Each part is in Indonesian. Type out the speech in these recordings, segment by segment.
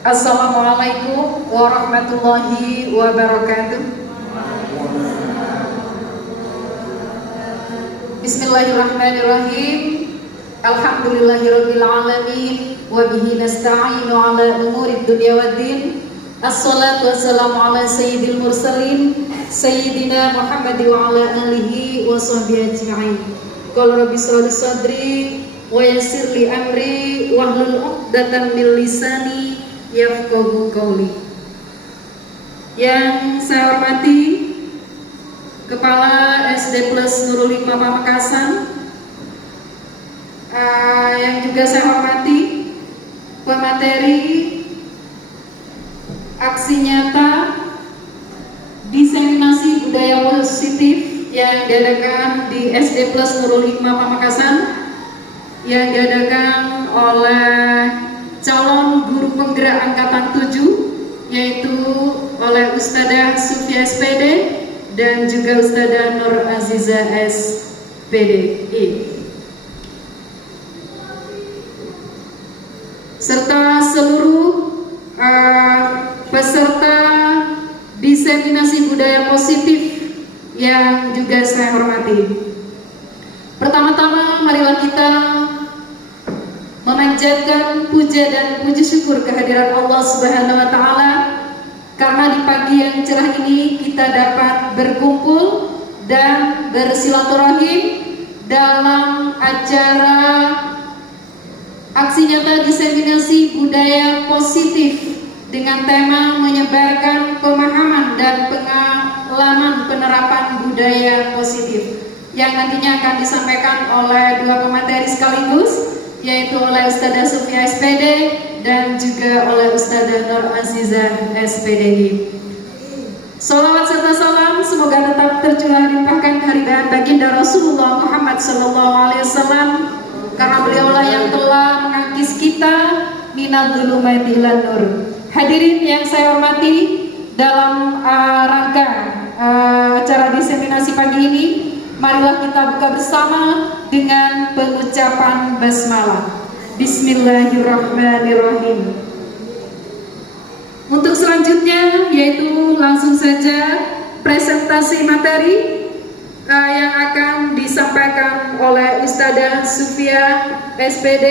Assalamualaikum warahmatullahi wabarakatuh. Bismillahirrahmanirrahim. Alhamdulillahirabbil alamin wa bihi nasta'inu ala umurid dunya waddin. Assalatu wassalamu ala sayyidil mursalin sayyidina Muhammad wa ala alihi wa sahbihi ajma'in. Qala rabbi shrah li sadri wa yassir li amri wahlul 'uqdatam min lisani yafqahu qawli. Yang saya hormati Kepala SD Plus Nurul Hikmah Pamekasan, yang juga saya hormati pemateri aksi nyata diseminasi budaya positif yang diadakan di SD Plus Nurul Hikmah Pamekasan, yang diadakan oleh calon guru penggerak angkatan 7, yaitu oleh Ustadzah Sufia SPD dan juga Ustadzah Nur Aziza SPDI, serta seluruh peserta diseminasi budaya positif yang juga saya hormati. Pertama-tama marilah kita memanjatkan puja dan puji syukur kehadiran Allah Subhanahu wa taala karena di pagi yang cerah ini kita dapat berkumpul dan bersilaturahim dalam acara aksi nyata diseminasi budaya positif dengan tema menyebarkan pemahaman dan pengalaman penerapan budaya positif yang nantinya akan disampaikan oleh dua pemateri sekaligus, yaitu oleh Ustadzah Sufia SPD dan juga oleh Ustadzah Nur Aziza SPDI. Salawat serta salam semoga tetap tercurah limpahkan kehadiran baginda Rasulullah Muhammad SAW, karena beliaulah yang telah mengakis kita minal dzulumati ilan nur. Hadirin yang saya hormati, dalam rangka acara diseminasi pagi ini, marilah kita buka bersama dengan pengucapan basmalah. Bismillahirrahmanirrahim. Untuk selanjutnya yaitu langsung saja presentasi materi yang akan disampaikan oleh Ustadzah Sufia SPD.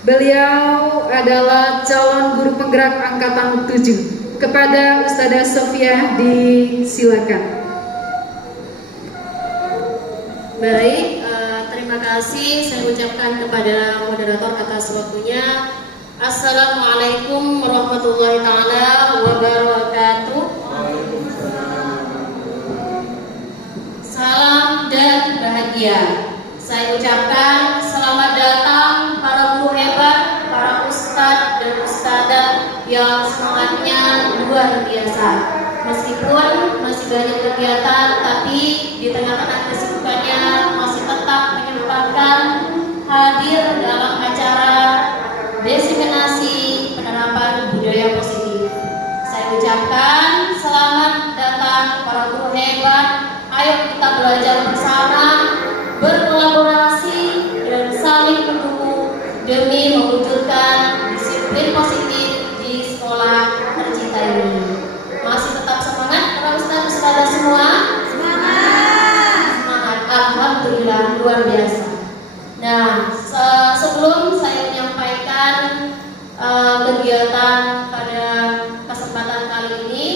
Beliau adalah calon guru penggerak angkatan 7. Kepada Ustadzah Sufia disilakan. Baik, terima kasih saya ucapkan kepada moderator atas waktunya. Assalamualaikum warahmatullahi taala wabarakatuh. Salam dan bahagia. Saya ucapkan selamat datang para guru hebat, para ustadz dan ustadzah yang semangatnya luar biasa. Meskipun masih banyak kegiatan, tapi di tengah-tengah kesibukannya masih tetap menyempatkan hadir dalam acara diseminasi penerapan budaya positif. Saya ucapkan selamat datang para guru hebat. Ayo kita belajar bersama, berkolaborasi dan saling mendukung demi mewujudkan disiplin positif di sekolah tercinta ini. Masih tetap semangat para ustadz-ustadzah semua? Semangat, alhamdulillah, luar biasa. Nah, sebelum saya menyampaikan kegiatan pada kesempatan kali ini,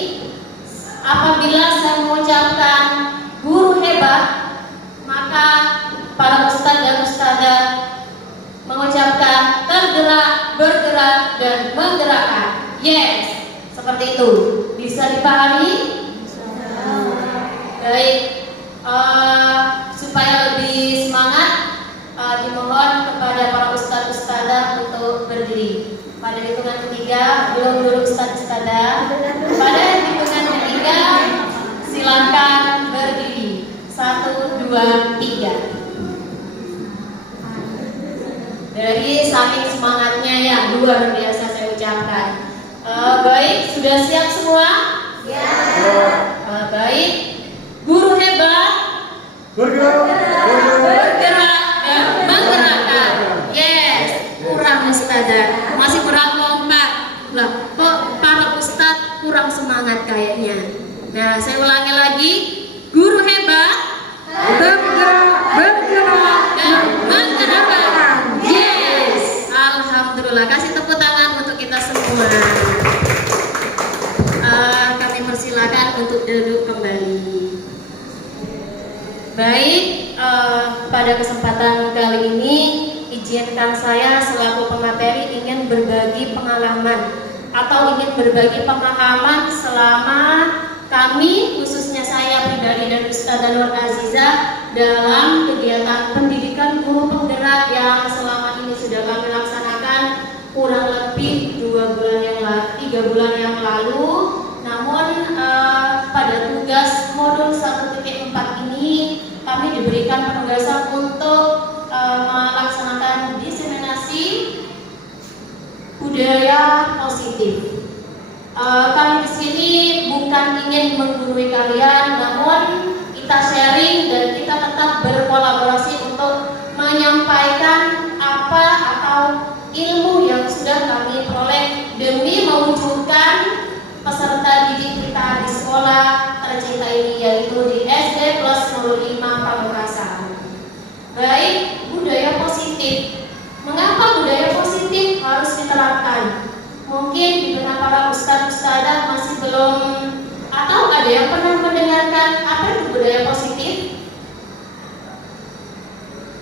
apabila saya mengucapkan guru hebat, maka para ustadz dan ustadzah mengucapkan tergerak, bergerak, dan menggerakkan. Yes, seperti itu. Bisa dipahami? Baik, supaya lebih semangat, dimohon kepada para ustadz-ustadzah untuk berdiri. Pada hitungan ketiga, belum dulu ustadz-ustadzah. Pada hitungan ketiga, silakan berdiri. 1, 2, 3. Dari saking semangatnya yang luar biasa saya ucapkan. Baik, sudah siap semua? Ya. Baik, guru hebat, bergerak dan menggerakkan. Yes, kurang ustadzah. semangat kayaknya. Nah, saya ulangi lagi, guru hebat, bergerak, dan menggerakkan. Yes, alhamdulillah. Kasih tepuk tangan untuk kita semua. Kami persilakan untuk duduk kembali. Baik, pada kesempatan kali ini izinkan saya selaku pemateri ingin berbagi pengalaman atau ingin berbagi pemahaman selama kami, khususnya saya pribadi dan Ustazah Nur Azizah, dalam kegiatan pendidikan guru penggerak yang selama ini sudah kami laksanakan kurang lebih 3 bulan yang lalu. Namun pada tugas modul 1.4 ini kami diberikan penugasan untuk melaksanakan diseminasi budaya positif. Kami di sini bukan ingin menggurui kalian, namun kita sharing dan kita tetap berkolaborasi untuk menyampaikan apa atau ilmu yang sudah kami peroleh demi mewujudkan peserta didik kita di sekolah tercinta ini, yaitu di SD plus 05 Pamekasan. Baik, budaya positif. Mengapa budaya positif harus diterapkan? Mungkin di benak para ustadz-ustadzah masih belum, atau ada yang pernah mendengarkan apa itu budaya positif?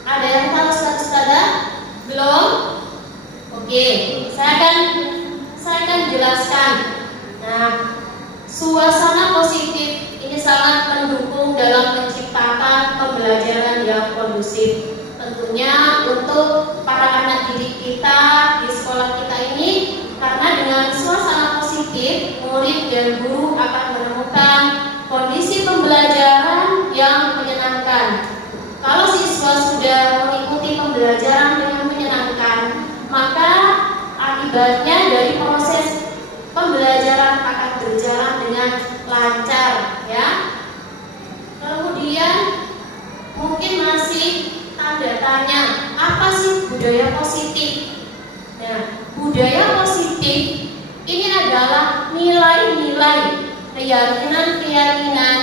Ada yang tahu ustadz-ustadzah? Belum? Oke, saya akan jelaskan. Nah, suasana positif ini sangat mendukung dalam menciptakan pembelajaran yang kondusif. Tentunya untuk para anak didik kita di sekolah kita ini, karena dengan suasana positif, murid dan guru akan menemukan kondisi pembelajaran yang menyenangkan. Kalau siswa sudah mengikuti pembelajaran dengan menyenangkan, maka akibatnya dari proses pembelajaran akan berjalan dengan lancar, ya. Kemudian mungkin masih tanda tanya, apa sih budaya positif? Nah, budaya positif ini adalah nilai-nilai, keyakinan-keyakinan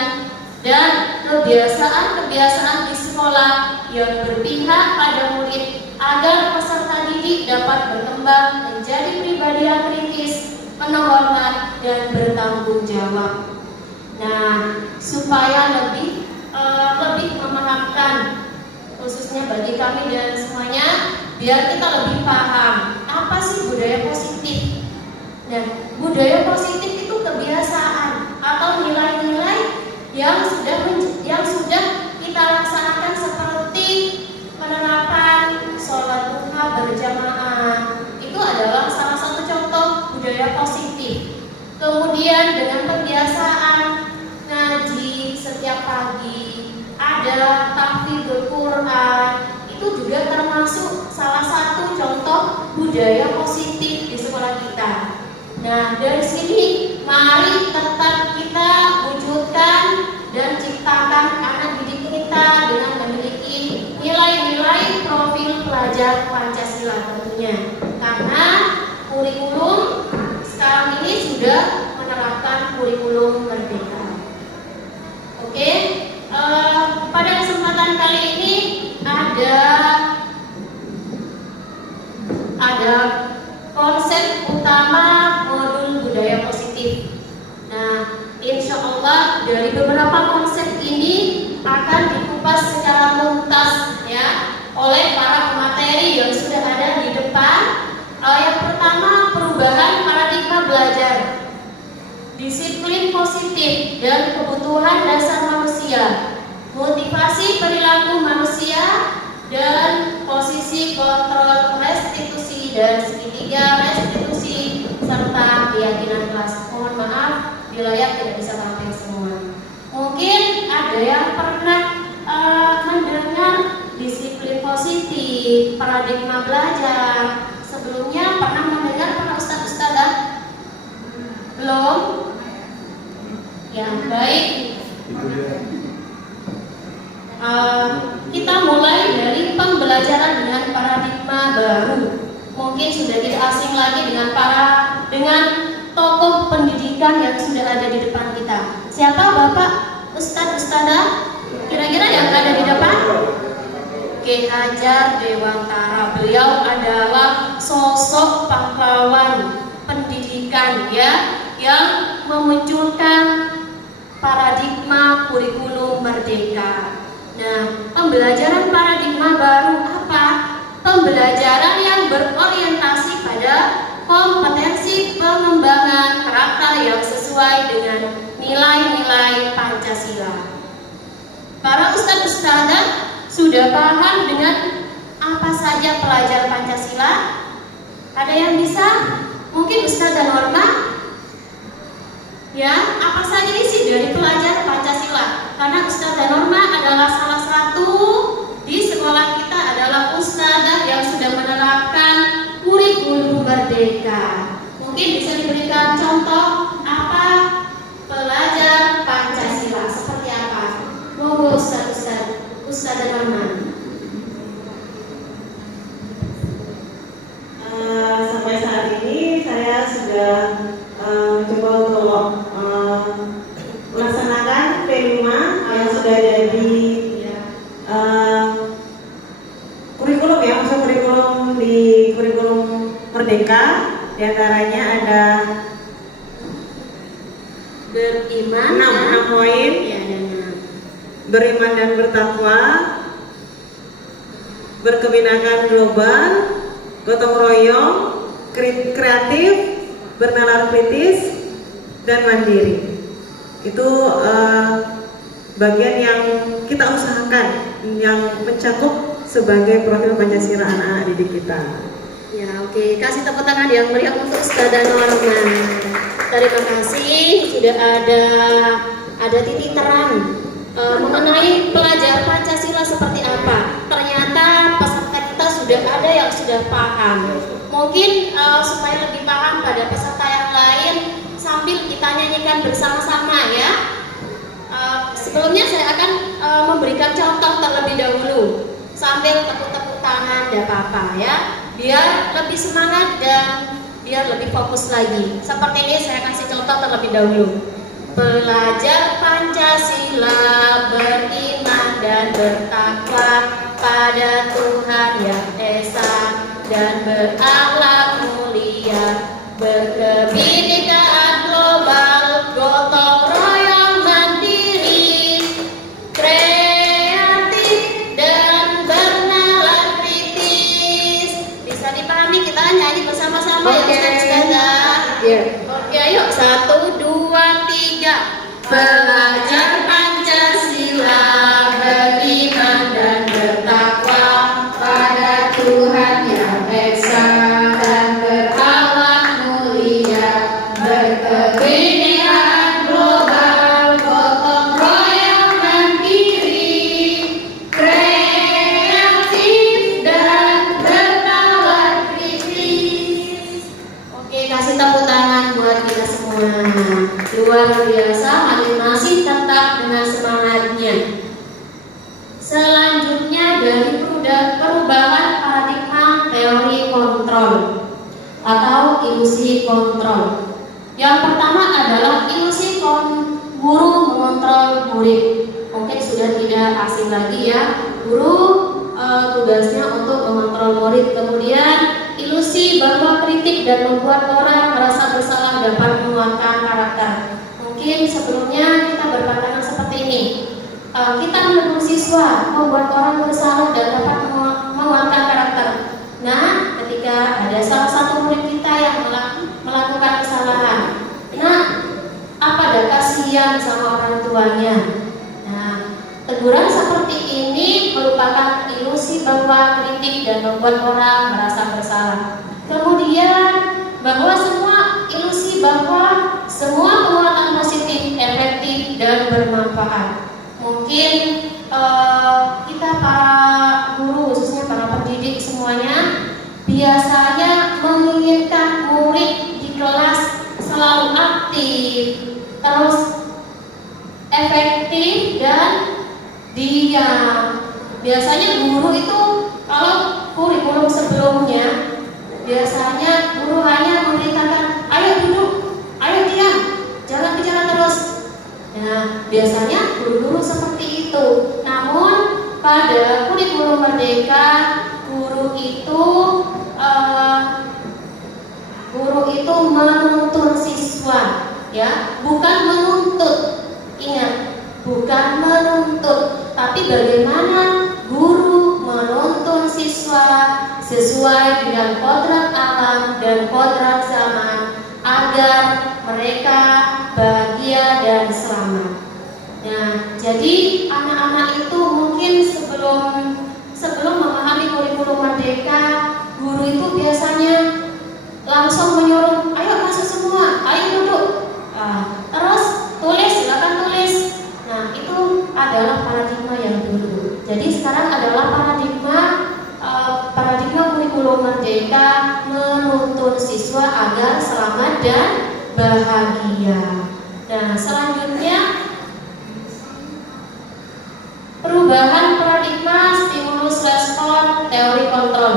dan kebiasaan-kebiasaan di sekolah yang berpihak pada murid agar peserta didik dapat berkembang menjadi pribadi yang kritis, menghormat dan bertanggung jawab. Nah, supaya lebih memahamkan, khususnya bagi kami dan semuanya, biar kita lebih paham apa sih budaya positif. Nah, budaya positif itu kebiasaan atau nilai-nilai yang sudah kita laksanakan, seperti penerapan sholat duha berjamaah. Itu adalah salah satu contoh budaya positif. Kemudian dengan kebiasaan ngaji setiap pagi, ada tahfidzul Quran, itu juga termasuk salah satu contoh budaya positif di sekolah kita. Nah, dari sini mari tetap kita wujudkan dan ciptakan anak didik kita dengan memiliki nilai-nilai profil pelajar Pancasila tentunya. Karena kurikulum sekarang ini sudah menerapkan kurikulum merdeka. Oke, pada kesempatan kali ini ada konsep utama modul budaya positif. Nah, insya Allah dari beberapa konsep ini akan dikupas secara tuntas, ya, oleh para pemateri yang sudah ada di depan. Yang pertama, perubahan paradigma belajar, disiplin positif dan kebutuhan dasar manusia, motivasi perilaku manusia, dan posisi kontrol restitusi dan segitiga restitusi, serta keyakinan kelas. Mohon maaf bila yang tidak bisa tampil semua. Mungkin ada yang pernah mendengar disiplin positif, paradigma belajar. Sebelumnya pernah mendengar para ustadz-ustadzah? Belum? Ya, baik. Kita mulai dari pembelajaran dengan paradigma baru. Mungkin sudah tidak asing lagi dengan tokoh pendidikan yang sudah ada di depan kita. Siapa Bapak Ustadz Ustadzah kira-kira yang ada di depan? Ki Hajar Dewantara. Beliau adalah sosok pahlawan pendidikan ya, yang memunculkan paradigma kurikulum merdeka. Nah, pembelajaran paradigma baru apa? Pembelajaran yang berorientasi pada kompetensi pengembangan karakter yang sesuai dengan nilai-nilai Pancasila. Para ustadz-ustadzah sudah paham dengan apa saja pelajar Pancasila? Ada yang bisa? Mungkin Ustadzah Norma? Ya, apa saja isi dari pelajar Pancasila? Karena Ustadzah Norma adalah salah satu di sekolah kita adalah ustadzah yang sudah menerapkan kurikulum merdeka. Mungkin bisa diberikan contoh apa pelajar Pancasila seperti apa? Monggo Ustadzah Norma. Sampai saat ini saya sudah coba untuk melaksanakan P5 yang sudah jadi kurikulum ya, masuk kurikulum di kurikulum merdeka. Di antaranya ada Beriman 6 poin. ya, Beriman dan bertakwa, berkebinekaan global, gotong royong, kreatif, bernalar kritis, dan mandiri. Itu bagian yang kita usahakan yang mencakup sebagai profil Pancasila anak-anak didik kita. Ya, oke. Kasih tepuk tangan yang meriah untuk Ustadzah Norma. Terima kasih. Sudah ada titik terang mengenai pelajar Pancasila seperti apa. Ternyata peserta kita sudah ada yang sudah paham. Mungkin supaya lebih paham pada peserta yang lain, sambil kita nyanyikan bersama-sama ya. Sebelumnya saya akan memberikan contoh terlebih dahulu. Sambil tepuk-tepuk tangan, tidak apa-apa ya. Biar lebih semangat dan biar lebih fokus lagi. Seperti ini saya kasih contoh terlebih dahulu. Belajar Pancasila, beriman dan bertakwa pada Tuhan Yang Esa dan berakhlak mulia, berkebinekaan global, gotong royong mandiri, kreatif dan bernalar kritis. Bisa dipahami, kita nyanyi bersama-sama ya Ustazah. Oke, ayo 1, 2, 3. Belajar Pancasila, beriman dan bertakwa pada Tuhan Yang Esa dan berakhlak mulia, berkebinekaan global, gotong royong mandiri, kreatif dan bernalar kritis. Oke, kasih tepuk tangan buat kita semua. Luar biasa, masih tetap dengan semangatnya. Selanjutnya dari perubahan paradigma teori kontrol atau ilusi kontrol. Yang pertama adalah ilusi guru mengontrol murid. Mungkin sudah tidak asing lagi ya, guru tugasnya untuk mengontrol murid. Kemudian ilusi bahwa kritik dan membuat orang merasa bersalah dapat menguatkan karakter. Mungkin sebelumnya kita berpandangan seperti ini. Kita mendukung siswa membuat orang bersalah dan dapat menguatkan karakter. Nah, ketika ada salah satu murid kita yang melakukan kesalahan, nah, apa ada kasihan sama orang tuanya? Nah, teguran seperti ini merupakan ilusi bahwa kritik dan membuat orang merasa bersalah. Kemudian bahwa ilusi bahwa semua penguatan positif, efektif dan bermanfaat. Mungkin kita para guru, khususnya para pendidik semuanya, biasanya menginginkan murid di kelas selalu aktif, terus efektif dan diam. Biasanya guru itu kalau kurikulum sebelumnya, biasanya guru hanya memberitakan, ayo duduk, biasanya guru-guru seperti itu. Namun pada kurikulum Merdeka, guru itu menuntun siswa, ya, bukan menuntut. Ingat, bukan menuntut, tapi bagaimana guru menuntun siswa sesuai dengan kodrat alam dan kodrat zaman agar mereka bahagia dan selamat. Nah, jadi anak-anak itu mungkin sebelum memahami kurikulum Merdeka, guru itu biasanya langsung menyuruh, ayo masuk semua, ayo duduk, terus tulis, silakan tulis. Nah, itu adalah paradigma yang dulu. Jadi sekarang adalah paradigma kurikulum Merdeka menuntun siswa agar selamat dan bahagia. Nah, selanjutnya perubahan paradigma stimulus respon teori kontrol.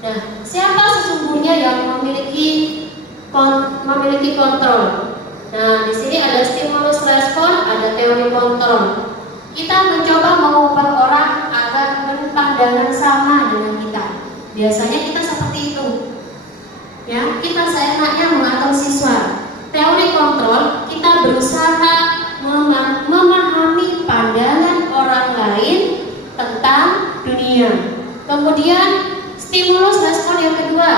Nah, siapa sesungguhnya yang memiliki kontrol? Nah, di sini ada stimulus respon, ada teori kontrol. Kita mencoba mengubah orang agar berpandangan sama dengan kita. Biasanya kita seperti itu. Ya, kita seenaknya mengatur siswa. Teori kontrol, kita berusaha memahami pandangan orang lain tentang dunia. Kemudian stimulus respon yang kedua,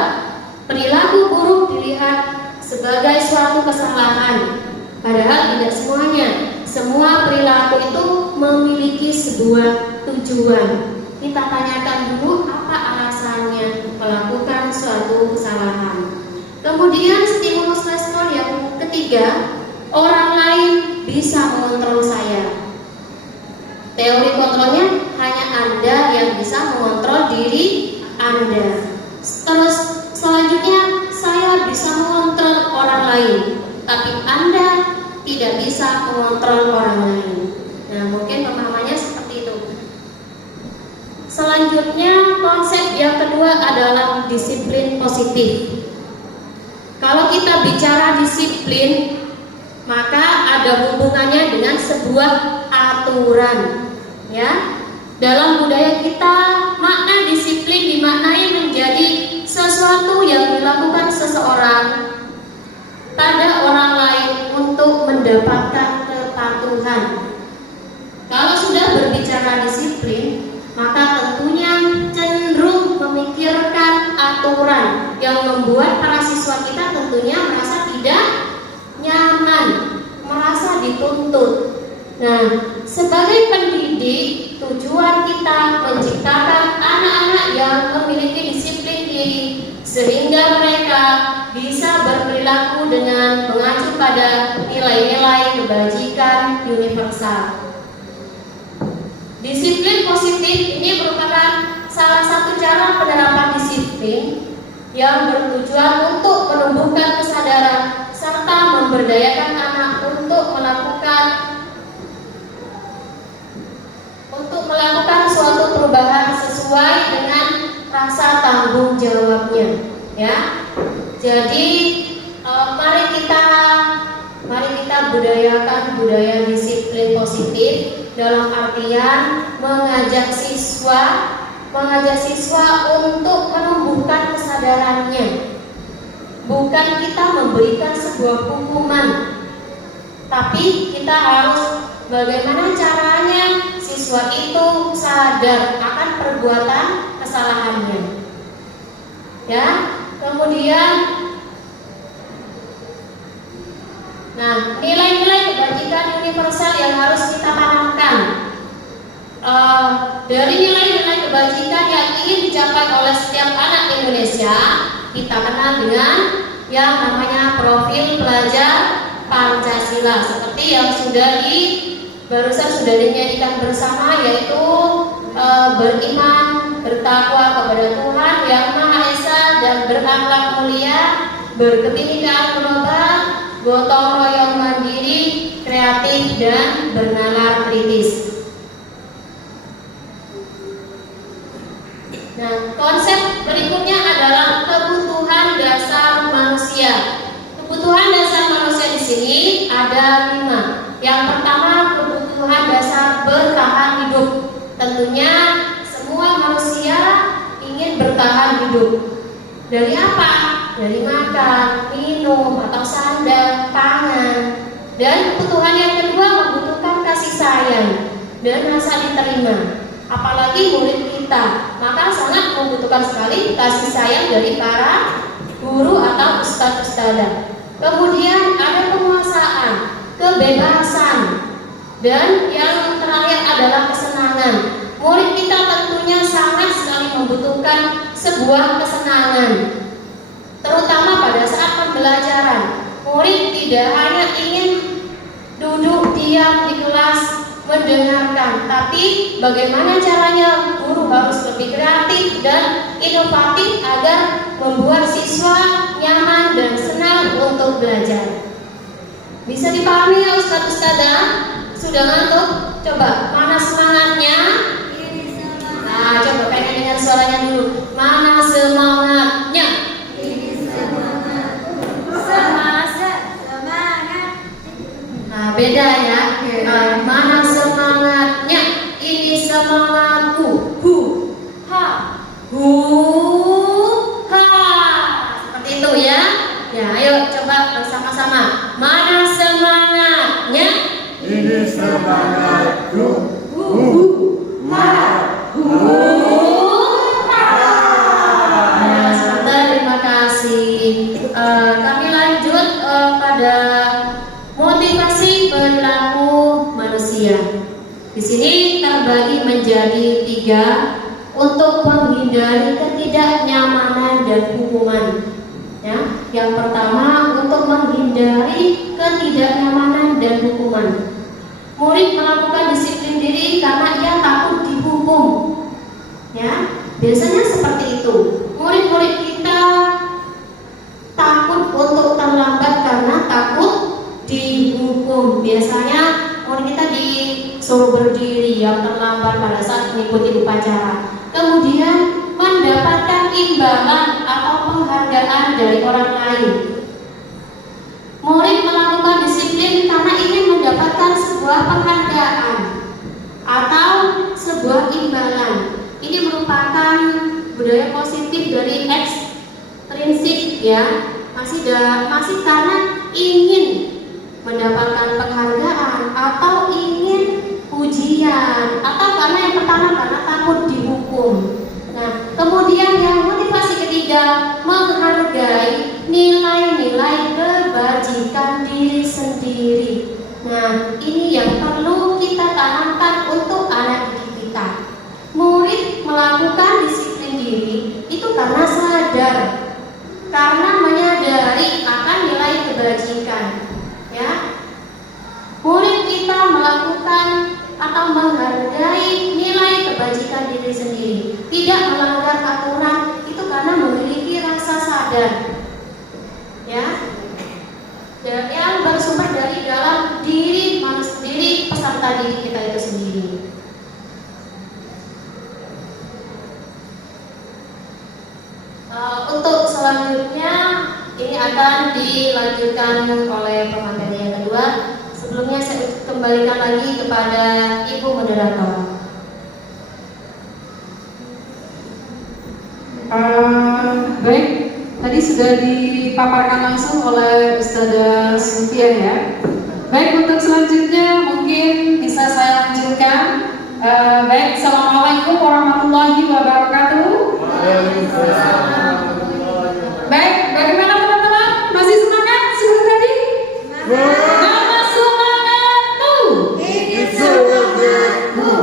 perilaku buruk dilihat sebagai suatu kesalahan. Padahal tidak semuanya. Semua perilaku itu memiliki sebuah tujuan. Kita tanyakan dulu apa alasannya melakukan suatu kesalahan. Kemudian stimulus respon yang ketiga, orang lain bisa mengontrol saya. Teori kontrolnya hanya Anda yang bisa mengontrol diri Anda. Terus selanjutnya, saya bisa mengontrol orang lain, tapi Anda tidak bisa mengontrol orang lain. Nah, mungkin pemahamannya seperti itu. Selanjutnya, konsep yang kedua adalah disiplin positif. Kalau kita bicara disiplin, maka ada hubungannya dengan sebuah aturan, ya. Dalam budaya kita, makna disiplin dimaknai menjadi sesuatu yang dilakukan seseorang pada orang lain untuk mendapatkan kepatuhan. Kalau sudah berbicara disiplin, maka tentunya cenderung memikirkan aturan yang membuat para siswa kita tentunya merasa tidak nyaman, merasa dituntut. Nah, sebagai pendidik, tujuan kita menciptakan anak-anak yang memiliki disiplin diri sehingga mereka bisa berperilaku dengan mengacu pada nilai-nilai kebajikan universal. Disiplin positif ini merupakan salah satu cara penerapan disiplin yang bertujuan untuk menumbuhkan kesadaran serta memberdayakan anak untuk melakukan suatu perubahan sesuai dengan rasa tanggung jawabnya, ya. Jadi mari kita budayakan budaya disiplin positif dalam artian mengajak siswa untuk menumbuhkan kesadarannya. Bukan kita memberikan sebuah hukuman, tapi kita harus bagaimana caranya siswa itu sadar akan perbuatan kesalahannya. Ya, kemudian nilai-nilai kebajikan universal yang harus kita tanamkan. Dari nilai-nilai kebajikan yang ingin dicapai oleh setiap anak Indonesia, kita kenal dengan yang namanya profil pelajar Pancasila, seperti yang barusan sudah dinyanyikan bersama, yaitu beriman, bertakwa kepada Tuhan Yang Maha Esa dan berakhlak mulia, berkebinekaan global, gotong royong mandiri, kreatif dan bernalar kritis. Nah, konsep berikutnya adalah kebutuhan dasar manusia. Kebutuhan dasar manusia di sini ada 5. Yang pertama, kebutuhan bertahan hidup. Dari apa? Dari makan, minum, atau sandang, pangan. Dan kebutuhan yang kedua membutuhkan kasih sayang dan rasa diterima. Apalagi murid kita, maka sangat membutuhkan sekali kasih sayang dari para guru atau ustadz-ustadzah. Kemudian ada penguasaan, kebebasan, dan yang terakhir adalah kesenangan. Murid kita tentunya sangat sekali membutuhkan sebuah kesenangan, terutama pada saat pembelajaran. Murid tidak hanya ingin duduk diam di kelas mendengarkan, tapi bagaimana caranya guru harus lebih kreatif dan inovatif agar membuat siswa nyaman dan senang untuk belajar. Bisa dipahami ya Ustadz-Ustadzah? Sudah ngantuk? Coba, mana semangatnya? Nah, coba pengen dengar suaranya dulu. Mana semangatnya? Nah, beda ya. Mana semangatnya? Ini semangatku. Hu, ha, hu, ha. Seperti itu ya. Ya, ayo coba bersama-sama. Mana semangatnya? Ini semangatku. Ha, hu, ha. Ya, sebentar, terima kasih. Kami lanjut pada motivasi perilaku manusia. Di sini terbagi menjadi 3 untuk menghindari ketidaknyamanan dan hukuman. Ya, yang pertama untuk menghindari ketidaknyamanan dan hukuman. Murid melakukan disiplin diri karena ia takut dihukum. Ya, biasanya seperti itu. Murid-murid kita takut untuk terlambat karena takut dihukum. Biasanya murid kita disuruh berdiri yang terlambat pada saat mengikuti upacara. Kemudian mendapatkan imbalan atau penghargaan dari orang lain. Murid melakukan disiplin karena ingin mendapatkan sebuah penghargaan atau sebuah imbalan. Ini merupakan budaya positif dari ekstrinsik ya. Masih karena ingin mendapatkan penghargaan atau ingin ujian, atau karena yang pertama karena takut dihukum. Nah, kemudian yang motivasi ketiga menghargai nilai-nilai kebajikan diri sendiri. Nah, ini yang perlu kita tanamkan untuk anak didik kita. Murid melakukan disiplin diri itu karena sadar, karena menyadari akan nilai kebajikan. Ya, murid kita melakukan atau menghargai nilai kebajikan diri sendiri, tidak melanggar aturan itu karena memiliki rasa sadar. Ya, dan yang bersumber dari dalam diri peserta didik kita itu sendiri. Untuk selanjutnya ini akan dilanjutkan oleh pemateri yang kedua. Sebelumnya saya kembalikan lagi kepada Ibu Moderator. Baik, tadi sudah dipaparkan langsung oleh Ustadzah Sylvia ya. Baik, untuk selanjutnya mungkin bisa saya lanjutkan. Baik, Assalamualaikum warahmatullahi wabarakatuh. Baik, bagaimana teman-teman? Masih semangat seperti tadi? Nama semangatmu. Ini semangatku.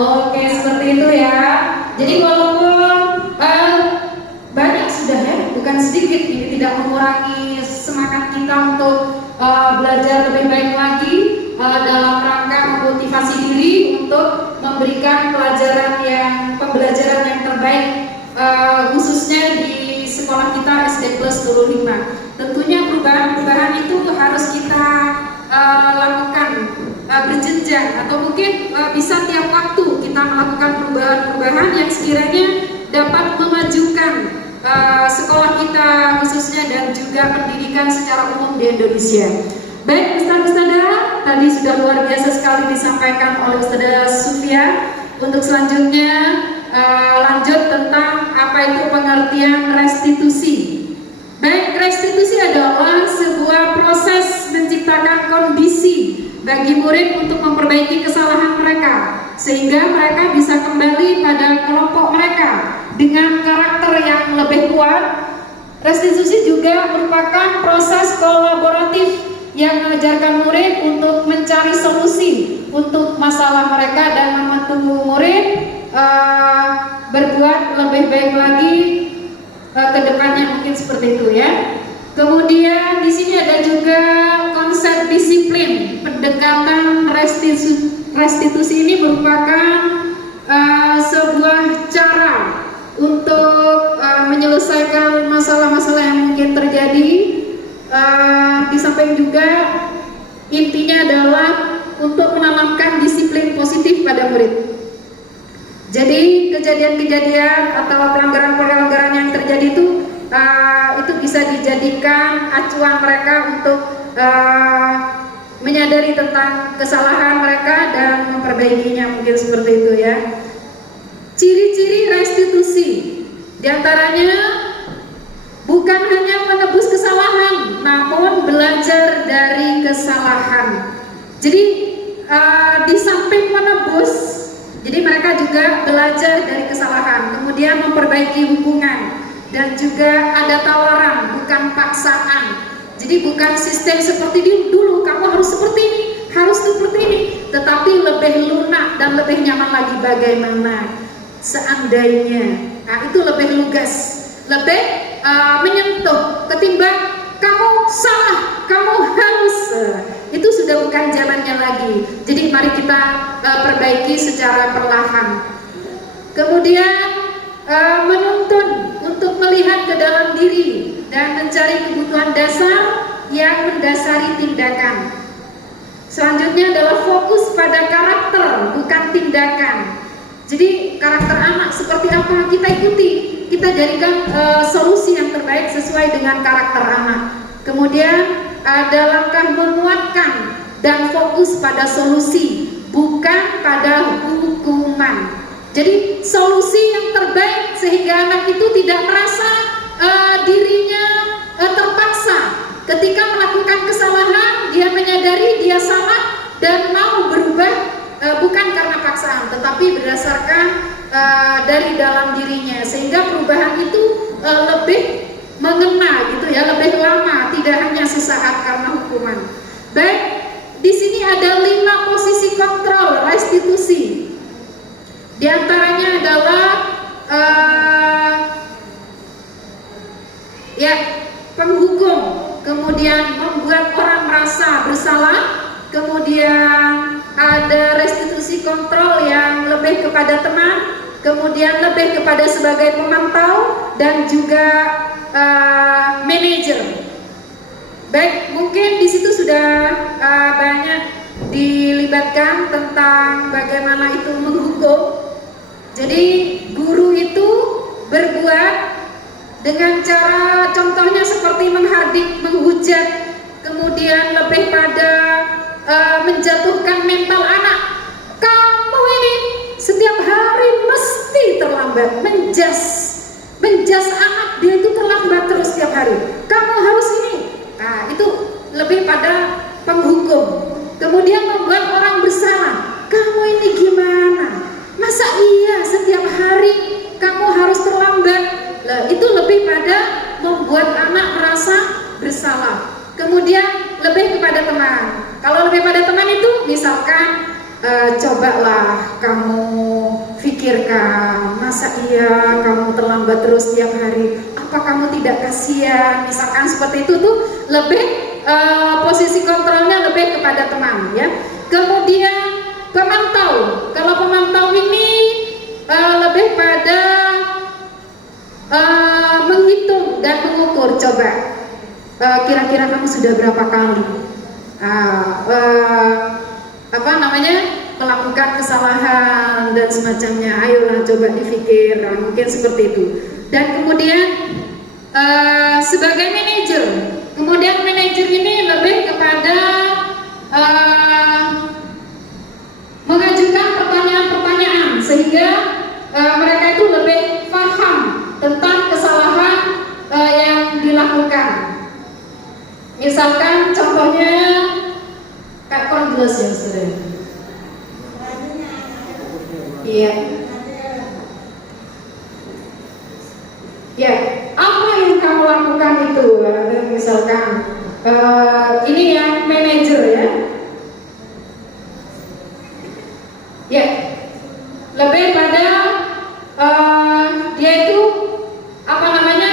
Oke, seperti itu ya. Jadi walaupun banyak sudah ya, bukan sedikit, ini tidak mengurangi semangat kita untuk belajar lebih baik lagi dalam rangka memotivasi diri untuk memberikan pembelajaran yang terbaik, khususnya di sekolah kita SD Plus 25. Tentunya perubahan itu harus kita lakukan berjenjang, atau mungkin bisa tiap waktu kita melakukan perubahan-perubahan yang sekiranya dapat memajukan sekolah kita khususnya dan juga pendidikan secara umum di Indonesia. Baik, Ustadzah, tadi sudah luar biasa sekali disampaikan oleh Ustadzah manusia. Untuk selanjutnya lanjut tentang apa itu pengertian restitusi. Baik, restitusi adalah sebuah proses menciptakan kondisi bagi murid untuk memperbaiki kesalahan mereka, sehingga mereka bisa kembali pada kelompok mereka dengan karakter yang lebih kuat. Restitusi juga merupakan proses kolaboratif yang mengajarkan murid untuk mencari solusi untuk masalah mereka dan membantu murid berbuat lebih baik lagi ke depannya, mungkin seperti itu ya. Kemudian di sini ada juga konsep disiplin. Pendekatan restitusi ini merupakan sebuah cara untuk menyelesaikan masalah-masalah yang mungkin terjadi. Di samping juga intinya adalah untuk menanamkan disiplin positif pada murid. Jadi kejadian-kejadian atau pelanggaran-pelanggaran yang terjadi itu bisa dijadikan acuan mereka untuk menyadari tentang kesalahan mereka dan memperbaikinya, mungkin seperti itu ya. Ciri-ciri restitusi diantaranya bukan hanya menebus kesalahan, namun belajar dari kesalahan. Jadi di samping menebus, jadi mereka juga belajar dari kesalahan, kemudian memperbaiki hubungan, dan juga ada tawaran, bukan paksaan. Jadi bukan sistem seperti dulu, kamu harus seperti ini, harus seperti ini, tetapi lebih lunak dan lebih nyaman lagi bagaimana seandainya. Nah, itu lebih lugas, lebih menyentuh ketimbang kamu salah, kamu harus. Itu sudah bukan zamannya lagi. Jadi mari kita perbaiki secara perlahan. Kemudian menuntun untuk melihat ke dalam diri dan mencari kebutuhan dasar yang mendasari tindakan. Selanjutnya adalah fokus pada karakter, bukan tindakan. Jadi karakter anak seperti apa kita ikuti, kita jadikan solusi yang terbaik sesuai dengan karakter anak. Kemudian ada langkah menguatkan dan fokus pada solusi, bukan pada hukuman. Jadi solusi yang terbaik sehingga anak itu tidak merasa dirinya terpaksa. Ketika melakukan kesalahan, dia menyadari dia salah dan mau berubah, bukan karena paksaan, tetapi berdasarkan dari dalam dirinya, sehingga perubahan itu lebih mengena gitu ya, lebih lama, tidak hanya sesaat karena hukuman. Baik, di sini ada 5 posisi kontrol restitusi. Di antaranya adalah penghukum, kemudian membuat orang merasa bersalah, kemudian ada restitusi kontrol yang lebih kepada teman, kemudian lebih kepada sebagai pemantau dan juga manajer. Baik, mungkin di situ sudah banyak dilibatkan tentang bagaimana itu menghukum. Jadi guru itu berbuat dengan cara, contohnya seperti menghardik, menghujat, kemudian lebih pada menjatuhkan mental anak. Kamu ini setiap hari mesti terlambat, menjas anak dia itu terlambat terus setiap hari. Kamu harus ini. Nah, itu lebih pada penghukum. Kemudian membuat orang bersalah. Kamu ini gimana? Masa iya setiap hari kamu harus terlambat? Nah, itu lebih pada membuat anak merasa bersalah. Kemudian lebih kepada teman. Kalau lebih pada teman itu misalkan cobalah kamu pikirkan, masa iya kamu terlambat terus setiap hari? Apa kamu tidak kasihan? Misalkan seperti itu tuh lebih posisi kontrolnya lebih kepada teman ya. Kemudian pemantau. Kalau pemantau ini lebih pada menghitung dan mengukur. Coba kira-kira kamu sudah berapa kali melakukan kesalahan dan semacamnya. Ayolah coba dipikir, mungkin seperti itu. Dan kemudian sebagai manajer, kemudian manajer ini lebih kepada mengajukan pertanyaan-pertanyaan Iya. Ya, apa yang kamu lakukan itu? Misalkan ini yang manajer ya. Ya, lebih pada dia itu apa namanya,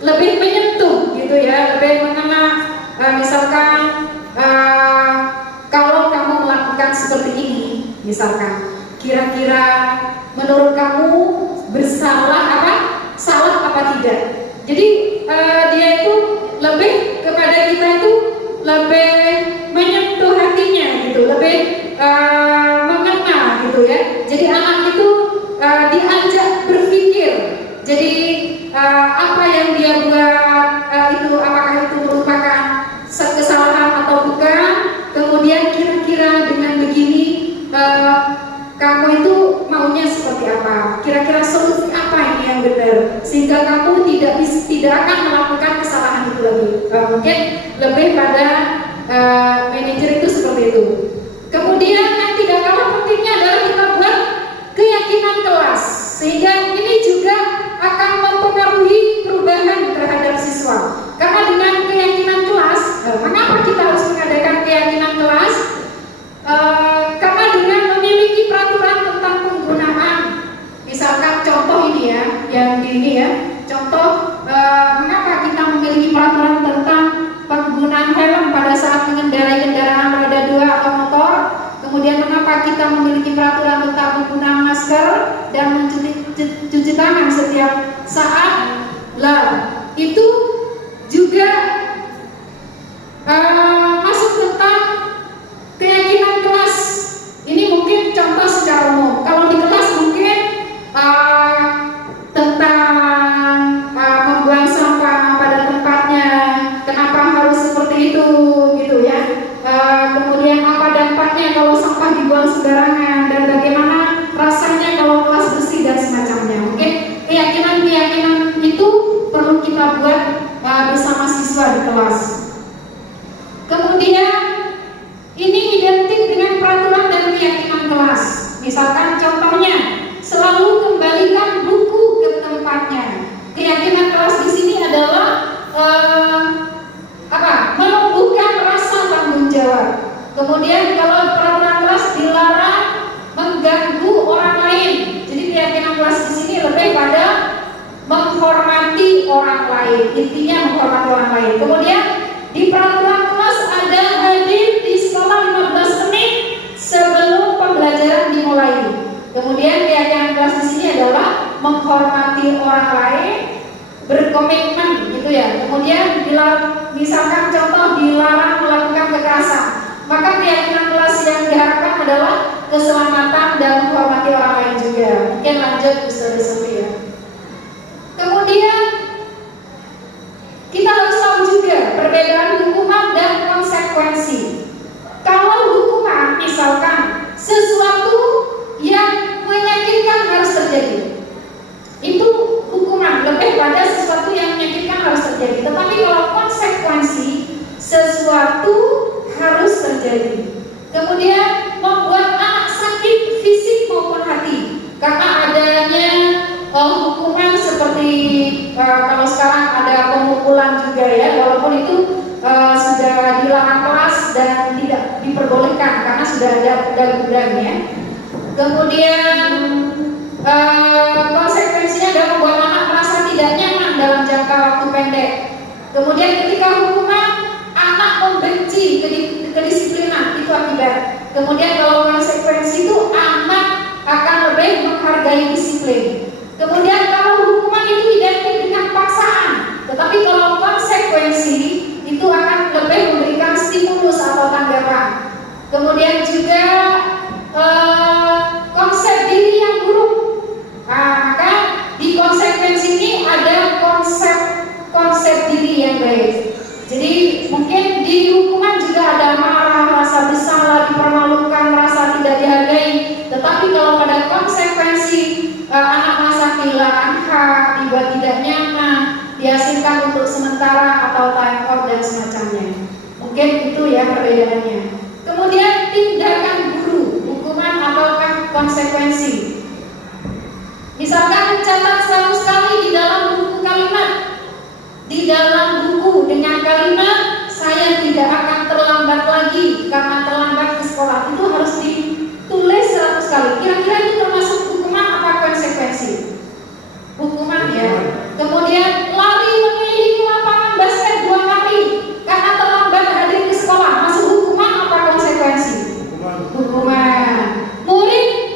lebih menyentuh gitu ya, lebih mengena. Misalkan kalau kamu melakukan seperti ini, misalkan kira-kira menurut kamu salah apa tidak? Jadi dia itu lebih kepada kita itu lebih menyentuh hatinya gitu, lebih mengena gitu ya. Jadi anak itu diajak berpikir. Jadi apa yang dia buat itu, apakah itu merupakan kesalahan atau bukan? Kemudian kira-kira dengan begini kamu itu maunya seperti apa? Kira-kira solusi apa ini yang benar? Sehingga kamu tidak akan melakukan kesalahan itu lagi. Mungkin lebih pada manajer itu seperti itu. Kemudian yang tidak kalah pentingnya adalah kita buat keyakinan kelas, sehingga ini juga akan mempengaruhi perubahan terhadap siswa. Karena dengan keyakinan kelas, mengapa kita harus mengadakan keyakinan kelas? Karena dengan memiliki peraturan tentang penggunaan, misalkan contoh ini ya, yang ini ya, contoh mengapa kita memiliki peraturan tentang penggunaan helm pada saat mengendarai kendaraan roda 2 atau motor. Kemudian mengapa kita memiliki peraturan tentang penggunaan masker dan mencuci tangan setiap saat? Lah, itu juga masuk tentang keyakinan kelas. Ini mungkin contoh secara umum. Kalau di kelas mungkin tentang membuang sampah pada tempatnya, kenapa harus seperti itu gitu ya. Kemudian apa dampaknya kalau sampah dibuang sembarangan, dan bagaimana rasanya kalau kelas bersih dan semacamnya. Mungkin keyakinan itu perlu kita buat bersama siswa di kelas. Kemudian ini identik dengan peraturan dan keyakinan kelas. Misalkan contohnya, selalu kembalikan buku ke tempatnya. Keyakinan kelas di sini adalah menumbuhkan rasa tanggung jawab. Kemudian kalau peraturan kelas dilarang mengganggu orang lain. Jadi keyakinan kelas di sini lebih pada menghormati orang lain. Intinya menghormati orang lain. Kemudian di peraturan kelas ada hadir di sekolah 15 menit sebelum pembelajaran dimulai. Kemudian keyakinan kelas di sini adalah menghormati orang lain, berkomitmen gitu ya. Kemudian misalkan contoh dilarang melakukan kekerasan, maka keyakinan kelas yang diharapkan adalah keselamatan dan menghormati orang lain juga. Mungkin lanjut Ustaz ya. Kemudian kita harus tahu juga perbedaan hukuman dan konsekuensi. Kalau hukuman misalkan sesuatu yang menyakitkan harus terjadi, itu hukuman, lebih pada sesuatu yang menyakitkan harus terjadi. Tetapi kalau konsekuensi, sesuatu harus terjadi. Kemudian membuat anak sakit fisik maupun hati karena adanya hukuman seperti kalau sekarang ada pemukulan juga ya, walaupun itu sudah dilarang kelas dan tidak diperbolehkan karena sudah ada undang-undang ya. Kemudian konsekuensinya adalah membuat anak merasa tidak nyaman dalam jangka waktu pendek. Kemudian ketika hukuman, anak membenci kedisiplinan, itu akibat. Kemudian kalau konsekuensi itu, anak akan lebih menghargai disiplin. Kemudian kalau hukuman itu identik dengan paksaan, tetapi kalau konsekuensi itu akan lebih memberikan stimulus atau tanggapan. Kemudian juga konsep diri yang buruk. Maka di konsekuensi ini ada konsep diri yang baik. Jadi mungkin di hukuman juga ada marah, rasa bersalah, dipermalukan, merasa tidak dihargai. Tetapi kalau pada konsekuensi, anak merasa kehilangan hak, dibuat tidak nyaman, dihasilkan untuk sementara atau time out dan semacamnya. Mungkin itu ya perbedaannya. Kemudian tindakan guru, hukuman ataukah konsekuensi. Misalkan catat selalu sekali di dalam buku kalimat, di dalam buku dengan kalimat saya tidak akan terlambat lagi karena terlambat ke sekolah, itu harus ditulis 100 kali. Kira-kira itu termasuk hukuman apa konsekuensi? Hukuman ya. Kemudian lari mengelilingi lapangan basket 2 kali karena terlambat hadir ke sekolah, masuk hukuman apa konsekuensi? Hukuman. Murid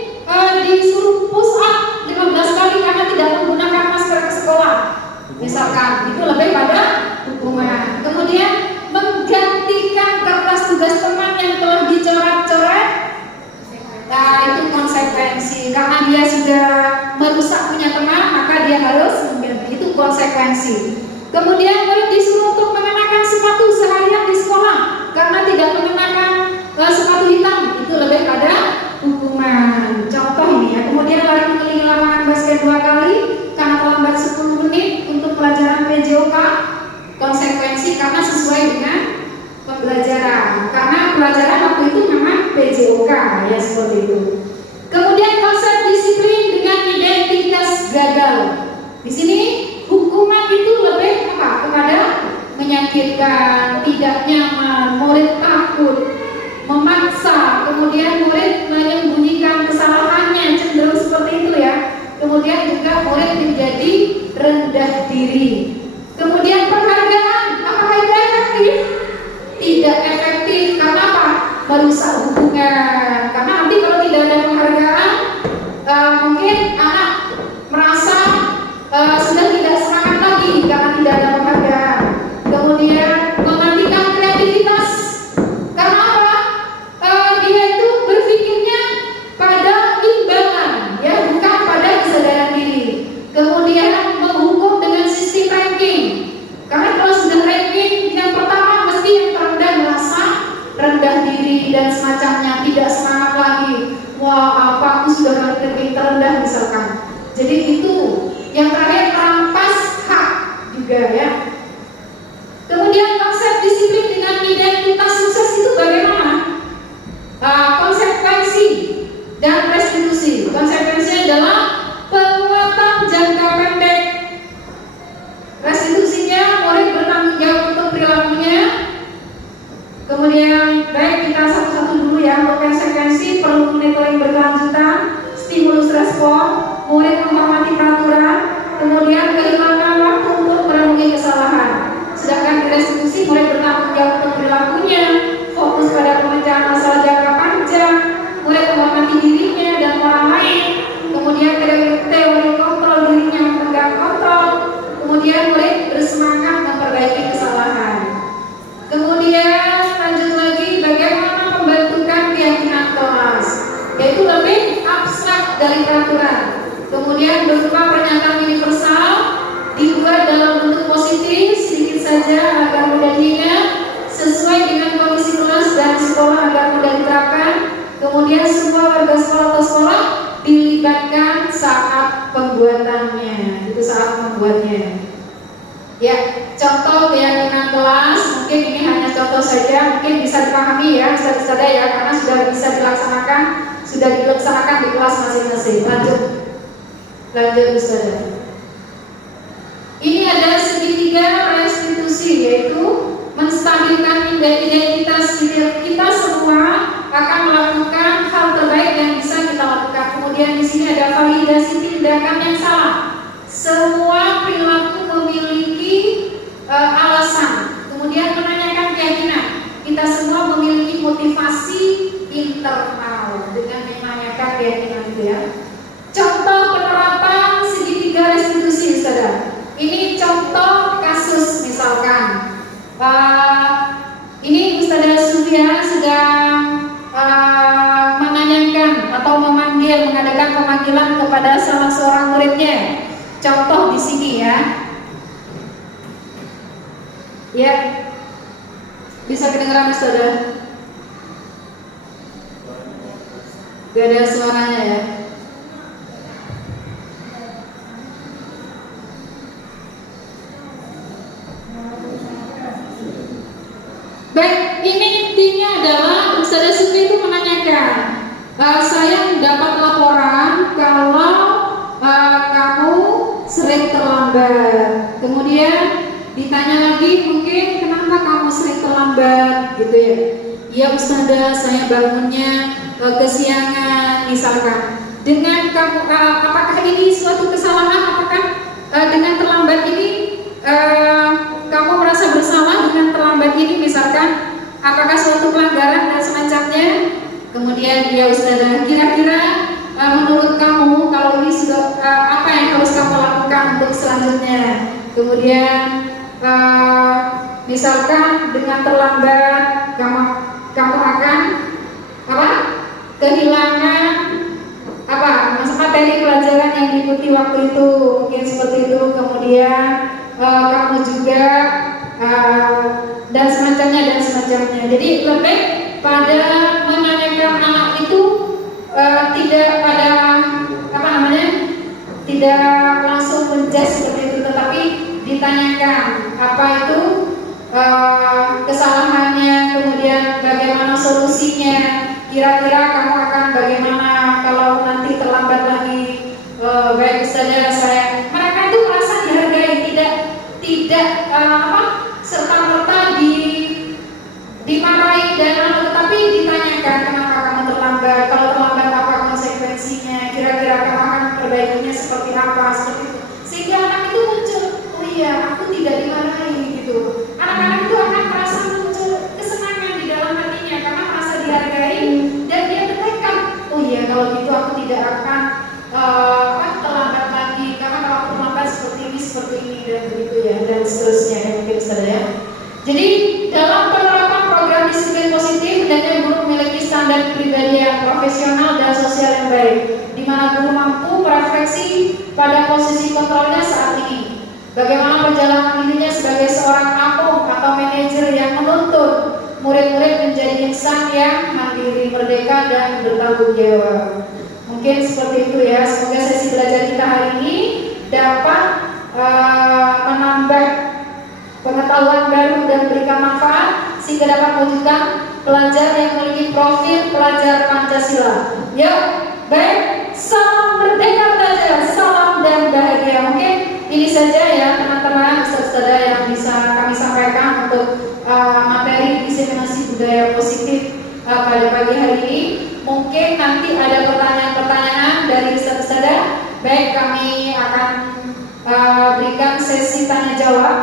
disuruh push up 15 kali karena tidak menggunakan masker ke sekolah, misalkan, itu lebih pada hukuman. Kemudian menggantikan kertas tugas teman yang telah dicoret-coret, nah itu konsekuensi. Karena dia sudah merusak punya teman, maka dia harus mengganti, itu konsekuensi. Kemudian murid disuruh untuk mengenakan sepatu seharian di sekolah karena tidak mengenakan sepatu hitam, itu lebih pada hukuman. Contoh ini ya. Kemudian lari mengelilingi lapangan basket 2 kali karena terlambat 10 menit untuk pelajaran PJOK, konsekuensi karena sesuai dengan pembelajaran. Karena pelajaran waktu itu memang PJOK ya, seperti itu. Kemudian konsep disiplin dengan identitas gagal. Di sini hukuman itu lebih apa? Kepada menyakitkan, tidak nyaman, murid takut, memaksa, kemudian murid menyembunyikan kesalahannya, cenderung seperti itu ya. Kemudian juga murid menjadi rendah diri. Kemudian penghargaan, apakah itu efektif? Tidak efektif. Karena apa? Merusak hubungan. Karena nanti kalau tidak ada penghargaan, mungkin anak merasa sudah tidak semangat lagi karena tidak ada penghargaan. Kemudian mematikan kreativitas. Karena apa? Dia itu berpikirnya pada imbangan, ya, bukan pada kesadaran diri. Kemudian menghukum dengan sistem ranking. Karena kalau sudah ranking yang pertama, mesti yang terendah merasa rendah diri dan semacamnya, tidak semangat lagi. Wah, apa aku sudah ranking terendah misalkan. Jadi itu yang terakhir, merampas hak juga ya. Kemudian konsep disiplin dengan identitas sukses itu bagaimana? Konsekuensi dan restitusi. Konsekuensinya adalah penguatan jangka pendek. Restitusinya murid bertanggung jawab untuk perilakunya. Kemudian baik kita satu-satu dulu ya. Untuk konsekuensi perlu monitoring berkelanjutan, stimulus respon, murid menghormati peraturan, kemudian kehilangan waktu untuk merenungi kesalahan. Sedangkan restitusi murid bertanggung jawab untuk perilakunya, fokus pada pemecahan masalah jangka panjang, murid menghormati dirinya dan orang lain, kemudian teori kontrol dirinya memegang kontrol, kemudian murid bersemangat memperbaiki kesalahan. Kemudian lanjut lagi bagaimana membentukkan keyakinan kelas, yaitu lebih abstrak dari peraturan. Kemudian berupa pernyataan universal dibuat dalam bentuk positif sedikit saja agar mudah diingat, sesuai dengan kondisi kelas dan sekolah agar mudah diterapkan. Kemudian semua warga sekolah atau sekolah dilibatkan saat pembuatannya, itu saat membuatnya. Ya, contoh keyakinan kelas, mungkin ini hanya contoh saja, mungkin bisa dipahami ya, bisa ya, karena sudah bisa dilaksanakan di kelas masing-masing. Lanjut Ustazah. Ini ada segitiga restitusi, yaitu menstabilkan identitas kita semua akan melakukan hal terbaik yang bisa kita lakukan. Kemudian di sini ada validasi tindakan yang salah. Semua perilaku memiliki alasan. Kemudian menanyakan keyakinan. Kita semua memiliki motivasi internal dengan menanyakan keyakinan itu ya. Contoh penerapan segitiga restitusi, Saudara. Ini contoh kasus misalkan. Ini Ustazah Sufia sedang menanyakan atau mengadakan pemanggilan kepada salah seorang muridnya. Contoh di sini ya. Ya. Bisa kedengaran Ustazah? Gak ada suaranya ya. Baik, ini intinya adalah Ustazah Sufi itu menanyakan, saya mendapat laporan terlambat. Kemudian ditanya lagi mungkin kenapa kamu sering terlambat gitu ya. Ya Ustazah, saya bangunnya kesiangan misalkan. Dengan kamu apakah ini suatu kesalahan? Apakah dengan terlambat ini kamu merasa bersalah dengan terlambat ini misalkan? Apakah suatu pelanggaran dan semacamnya? Kemudian ya Ustazah, kira-kira menurut kamu kalau ini sudah apa yang harus kamu lakukan untuk selanjutnya? Kemudian misalkan dengan terlambat kamu akan apa? Kehilangan apa? Materi pelajaran yang diikuti waktu itu, mungkin seperti itu. Kemudian kamu juga dan semacamnya. Jadi lebih pada menanyakan anak itu tidak pada apa namanya, tidak langsung menjudge seperti itu, tetapi ditanyakan apa itu kesalahannya, kemudian bagaimana solusinya, kira-kira kamu akan bagaimana kalau nanti terlambat lagi. Baik Ustazah, mereka itu merasa dihargai, tidak serta-merta dimarahi dan tetapi ditanyakan kenapa kamu terlambat, kalau terlambat apa konsekuensinya, kira-kira kamu akan perbaikinya seperti apa, seperti itu. Sehingga anak itu muncul, oh iya aku tidak dimarahi gitu. Anak-anak itu akan merasa muncul kesenangan di dalam hatinya karena merasa dihargai dan dia bertekad, oh iya kalau gitu aku tidak akan terlambat lagi, karena kalau aku terlambat seperti ini dan begitu ya, dan seterusnya ya, mungkin saja. Jadi dalam penerapan program disiplin positif, hendaknya guru memiliki standar pribadi yang profesional dan sosial yang baik, di mana guru mampu merefleksi pada posisi kontrolnya saat ini. Bagaimana perjalanan dirinya sebagai seorang apung atau manajer yang menuntun murid-murid menjadi insan yang mandiri, merdeka, dan bertanggung jawab. Mungkin seperti itu ya. Semoga sesi belajar kita hari ini dapat menambah pengetahuan baru dan berikan manfaat sehingga dapat mewujudkan pelajar yang memiliki profil pelajar Pancasila. Yuk, baik, salam merdeka belajar, salam dan bahagia. Mungkin ini saja ya teman-teman, ustaz-ustazah yang bisa kami sampaikan untuk materi diseminasi budaya positif pada pagi hari ini. Mungkin nanti ada pertanyaan-pertanyaan dari ustaz-ustazah. Baik, kami akan berikan sesi tanya jawab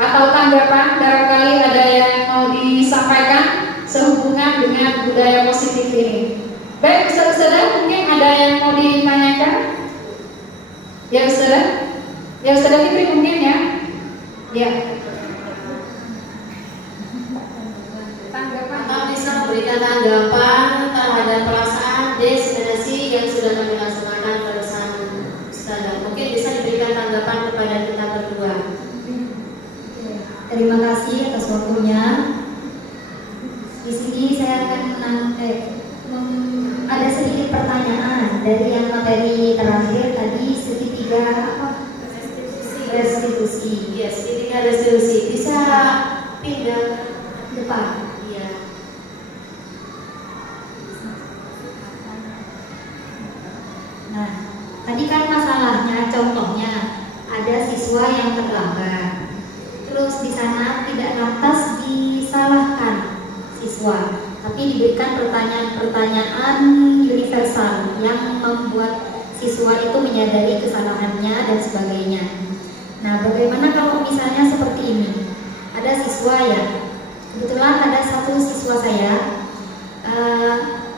atau tanggapan, barangkali ada yang mau disampaikan sehubungan dengan budaya positif ini. Baik ustaz-ustazah, mungkin ada yang mau ditanyakan? Ya ustazah? Ya ustazah Fitri mungkin ya? Ya. Tanggapan. Atau bisa memberikan tanggapan terhadap perasaan diseminasi yang sudah kami laksanakan bersama Ustazah. Mungkin bisa diberikan tanggapan kepada kita berdua. Terima kasih atas waktunya. Di sini saya akan ada sedikit pertanyaan dari yang materi terakhir tadi, segitiga apa? Restitusi. Ya, segitiga restitusi. Bisa pindah Depan. Iya. Nah, tadi kan masalahnya, contohnya ada siswa yang terlambat. Terus di sana tidak lantas disalahkan siswa, tapi diberikan pertanyaan-pertanyaan universal yang membuat siswa itu menyadari kesalahannya dan sebagainya. Nah, bagaimana kalau misalnya seperti ini? Ada siswa ya, kebetulan ada satu siswa saya,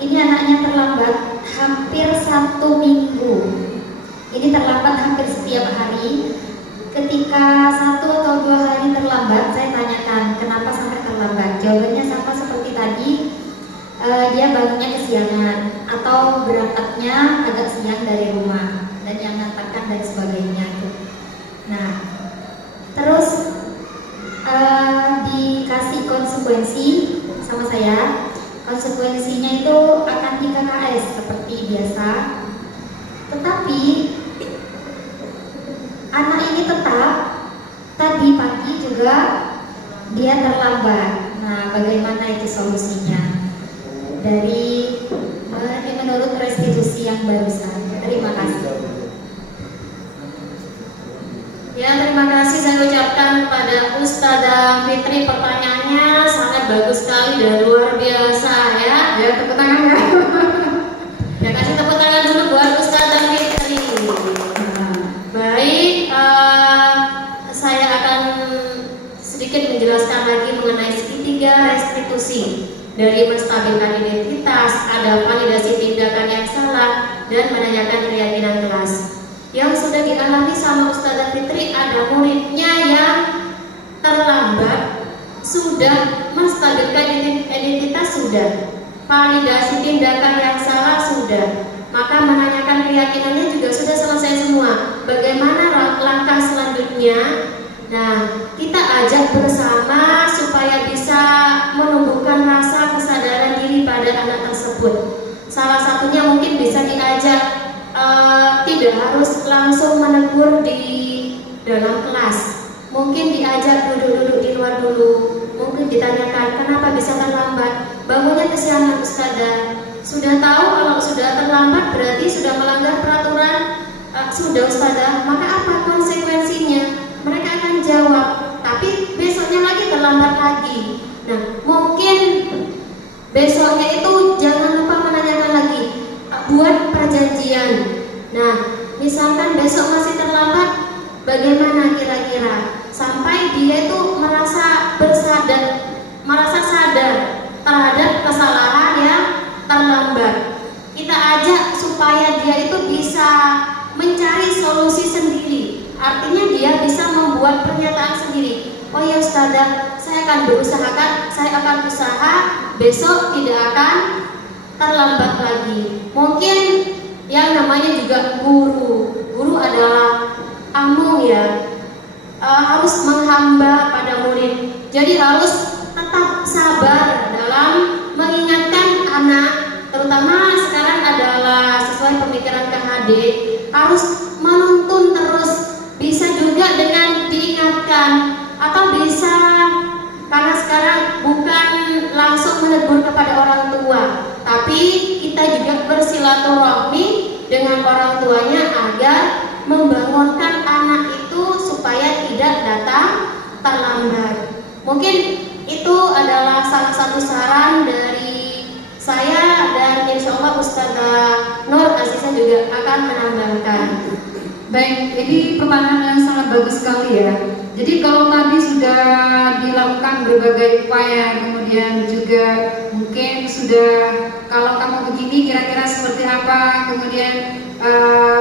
ini anaknya terlambat hampir 1 minggu. Ini terlambat hampir setiap hari. Ketika 1 atau 2 hari terlambat, saya tanyakan kenapa sampai terlambat. Jawabannya sama seperti tadi, dia bangunnya kesiangan atau berangkatnya agak siang dari rumah dan yang ngantarkan dan sebagainya. Nah, terus dikasih konsekuensi sama saya. Konsekuensinya itu akan di KKS seperti biasa. Tetapi anak ini tetap tadi pagi juga dia terlambat. Nah, bagaimana itu solusinya? Dari menurut restitusi yang barusan. Terima kasih. Ustazah Fitri, pertanyaannya sangat bagus sekali dan luar biasa ya. Ya, tepuk tangan ya. Ya, kasih tepuk tangan dulu buat Ustazah Fitri. Baik, saya akan sedikit menjelaskan lagi mengenai segitiga restitusi dari menstabilkan identitas, ada validasi tindakan yang salah, dan menanyakan keyakinan kelas. Yang sudah dialami sama Ustazah Fitri, ada muridnya yang terlambat, sudah menstabilkan identitas, sudah validasi tindakan yang salah, sudah, maka menanyakan keyakinannya juga sudah selesai semua. Bagaimana langkah selanjutnya? Nah, kita ajak bersama supaya bisa menumbuhkan rasa kesadaran diri pada anak tersebut. Salah satunya mungkin bisa diajak, tidak harus langsung menegur di dalam kelas. Mungkin diajak duduk-duduk di luar dulu. Mungkin ditanyakan kenapa bisa terlambat. Bangunnya kesiangan Ustazah. Sudah tahu kalau sudah terlambat berarti sudah melanggar peraturan. Sudah Ustazah, maka apa konsekuensinya? Mereka akan jawab, tapi besoknya lagi terlambat lagi. Nah, mungkin besoknya itu jangan lupa menanyakan lagi, buat perjanjian. Nah, misalkan besok masih terlambat, bagaimana kira-kira? Sampai dia itu merasa sadar terhadap kesalahan yang terlambat. Kita ajak supaya dia itu bisa mencari solusi sendiri. Artinya dia bisa membuat pernyataan sendiri. Oh ya Ustazah, saya akan usaha besok tidak akan terlambat lagi. Mungkin yang namanya juga guru adalah amung ya, harus menghamba pada murid. Jadi harus tetap sabar dalam mengingatkan anak, terutama sekarang adalah sesuai pemikiran KHD, harus menuntun terus. Bisa juga dengan diingatkan, atau bisa karena sekarang bukan langsung menegur kepada orang tua, tapi kita juga bersilaturahmi dengan orang tuanya agar membangunkan anak itu supaya tidak datang terlambat. Mungkin itu adalah salah satu saran dari saya, dan insya Allah Ustazah Nur Azizah juga akan menambahkan. Baik, ini pertanyaan yang sangat bagus sekali ya. Jadi kalau tadi sudah dilakukan berbagai upaya, kemudian juga mungkin sudah, kalau kamu begini kira-kira seperti apa, kemudian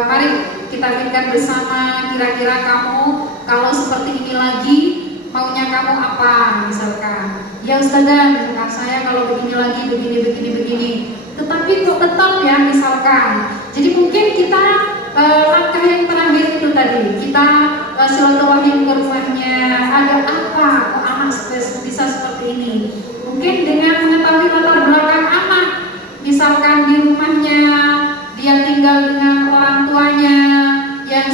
mari kita pikirkan bersama, kira-kira kamu kalau seperti ini lagi maunya kamu apa, misalkan. Ya Ustazah, misalkan saya kalau begini lagi begini. Tetapi kok tetap ya misalkan. Jadi mungkin kita langkah yang terakhir itu tadi, kita silaturahmi ke rumahnya, ada apa kok anak bisa seperti ini. Mungkin dengan mengetahui latar belakang anak, misalkan di rumahnya dia tinggal dengan orang tuanya yang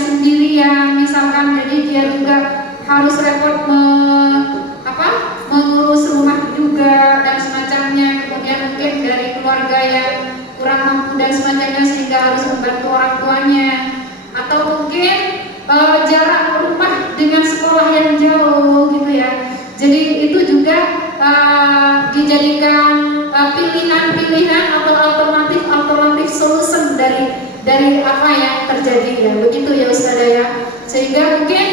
sendirian, misalkan, jadi dia juga harus repot mengurus rumah juga dan semacamnya. Kemudian mungkin dari keluarga yang kurang mampu dan semacamnya sehingga harus membantu orang tuanya, atau mungkin jarak rumah dengan sekolah yang jauh gitu ya. Jadi itu juga dijadikan pilihan-pilihan atau alternatif solusi dari apa yang terjadi ya. Begitu ya Ustazah ya. Sehingga mungkin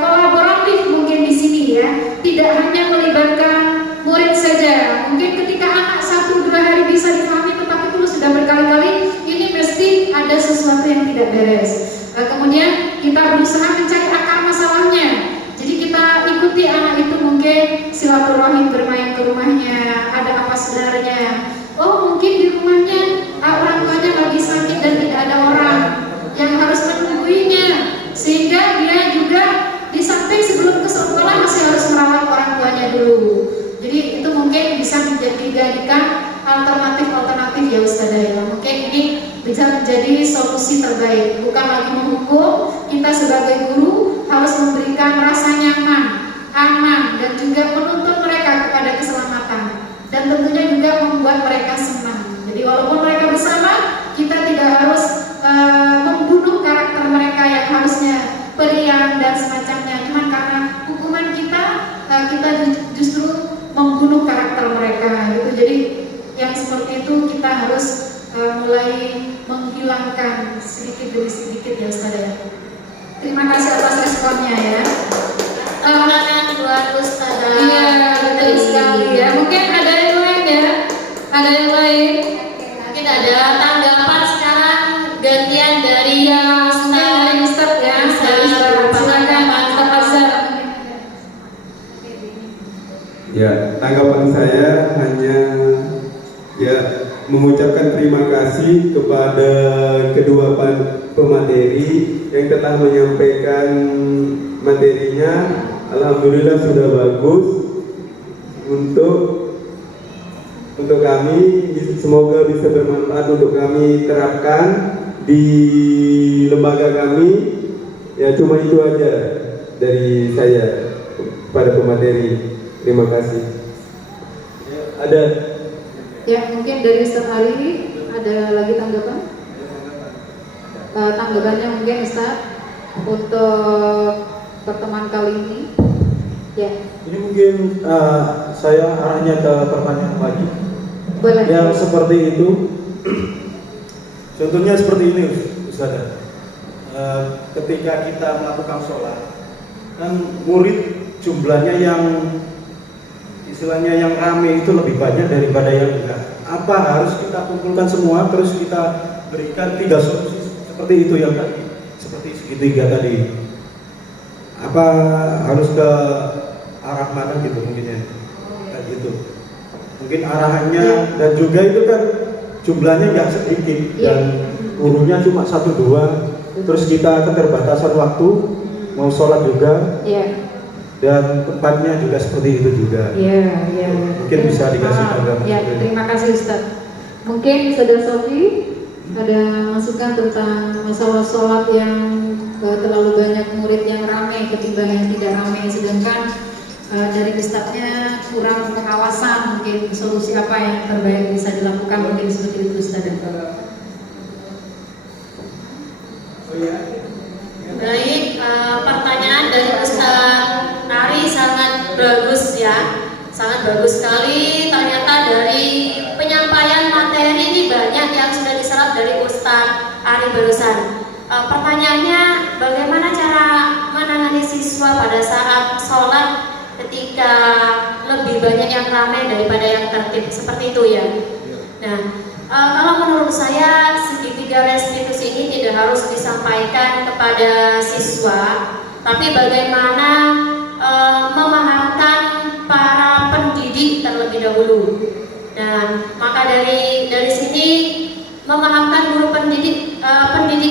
kolaboratif mungkin di sini ya, tidak hanya melibatkan murid saja. Mungkin ketika anak 1-2 hari bisa dipahami, tetapi kalau sudah berkali-kali, ini mesti ada sesuatu yang tidak beres. Kemudian kita berusaha mencari akar masalahnya. Jadi kita ikuti anak itu, mungkin silaturahim bermain ke rumahnya, ada apa sebenarnya. Oh mungkin di rumahnya orang tuanya lagi sakit dan tidak ada orang yang harus menungguinya, sehingga dia juga di samping sebelum ke sekolah masih harus merawat orang tuanya dulu. Jadi itu mungkin bisa dijadikan alternatif ya Ustazah ya. Mungkin ini bisa menjadi solusi terbaik, bukan lagi menghukum. Kita sebagai guru harus memberikan rasa nyaman, aman, dan juga menuntun mereka kepada keselamatan, dan tentunya juga membuat mereka senang. Jadi walaupun mereka bersama, kita tidak harus membunuh karakter mereka yang harusnya periang dan semacamnya, cuma karena dihilangkan sedikit demi sedikit ya Ustaz ya. Terima kasih atas responnya ya. Tangan buat Ustazah. Iya, betul sekali ya. Mungkin ada yang lain ya? Ada yang lain? Mungkin ada tanggapan sekarang gantian dari Iya, mungkin dari Ustaz ya. Dari Ustaz. Silakan Ustaz Azhar. Ya, tanggapan saya hanya ya mengucapkan terima kasih kepada kedua pemateri yang telah menyampaikan materinya. Alhamdulillah sudah bagus untuk kami, semoga bisa bermanfaat untuk kami terapkan di lembaga kami. Ya, cuma itu aja dari saya pada pemateri. Terima kasih. Ya, ada. Ya, mungkin dari Ustaz Ali ada lagi tanggapan? Tanggapannya mungkin Ustaz untuk pertemuan kali ini. Ya. Ini mungkin saya arahnya ke pertanyaan lagi. Boleh. Yang seperti itu, contohnya seperti ini, Ustaz. Ketika kita melakukan sholat, kan murid jumlahnya yang istilahnya yang rame itu lebih banyak daripada yang enggak. Apa harus kita kumpulkan semua terus kita berikan 3 solusi seperti itu yang tadi, seperti segitiga tadi? Apa harus ke arah mana gitu mungkin ya? Kayak gitu. Mungkin arahannya dan juga itu kan jumlahnya nggak sedikit dan gurunya cuma 1-2, terus kita keterbatasan waktu mau sholat juga. Dan tempatnya juga seperti itu juga. Iya. Mungkin bisa dikasih tanggapan. Ya, terima kasih Ustaz. Mungkin Saudara Sofi ada masukan tentang masalah sholat yang terlalu banyak murid yang ramai ketimbang yang tidak ramai, sedangkan dari Ustaznya kurang pengawasan. Mungkin solusi apa yang terbaik bisa dilakukan, mungkin seperti itu Ustaz. Baik, pertanyaan dari Ustaz Ari sangat bagus ya, sangat bagus sekali. Ternyata dari penyampaian materi ini banyak yang sudah diserap dari Ustaz Ari barusan. Pertanyaannya, bagaimana cara menangani siswa pada saat sholat ketika lebih banyak yang ramai daripada yang tertib, seperti itu ya. Nah, kalau menurut saya segitiga restitusi ini tidak harus disampaikan kepada siswa, tapi bagaimana memahamkan para pendidik terlebih dahulu. Nah, maka dari sini memahamkan guru pendidik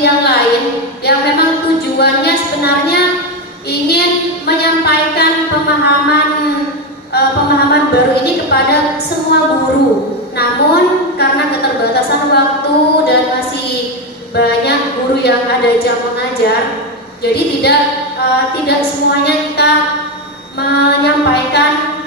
yang lain yang memang tujuannya sebenarnya ingin menyampaikan pemahaman baru ini kepada semua guru. Namun karena keterbatasan waktu dan masih banyak guru yang ada jam mengajar, jadi tidak semuanya kita menyampaikan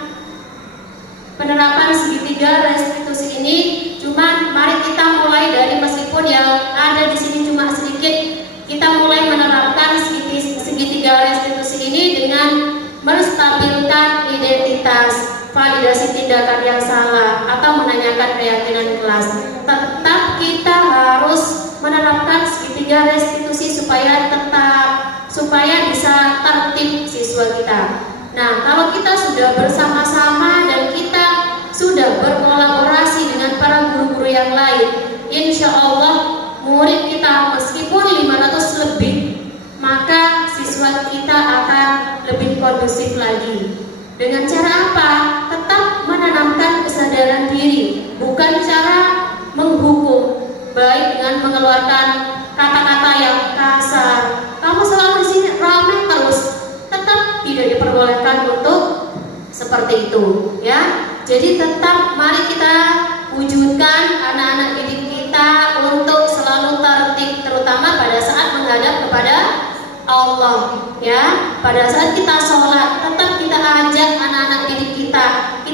penerapan segitiga restitusi ini. Cuma mari kita mulai dari, meskipun yang ada di sini cuma sedikit, kita mulai menerapkan segitiga restitusi ini dengan menstabilkan identitas, validasi tindakan yang salah, atau menanyakan keyakinan kelas. Tetap kita harus menerapkan segitiga restitusi supaya bisa tertib siswa kita. Nah, kalau kita sudah bersama-sama dan kita sudah berkolaborasi dengan para guru-guru yang lain, insya Allah murid kita meskipun 500 lebih, maka siswa kita akan lebih kondusif lagi. Dengan cara apa? Tetap menanamkan kesadaran diri, bukan cara menghukum, baik dengan mengeluarkan kata-kata yang kasar. Kamu selalu di sini ramai terus, tetap tidak diperbolehkan untuk seperti itu, ya. Jadi tetap mari kita wujudkan anak-anak didik kita untuk selalu tertib, terutama pada saat menghadap kepada Allah, ya. Pada saat kita sholat, tetap kita ajak anak-anak didik kita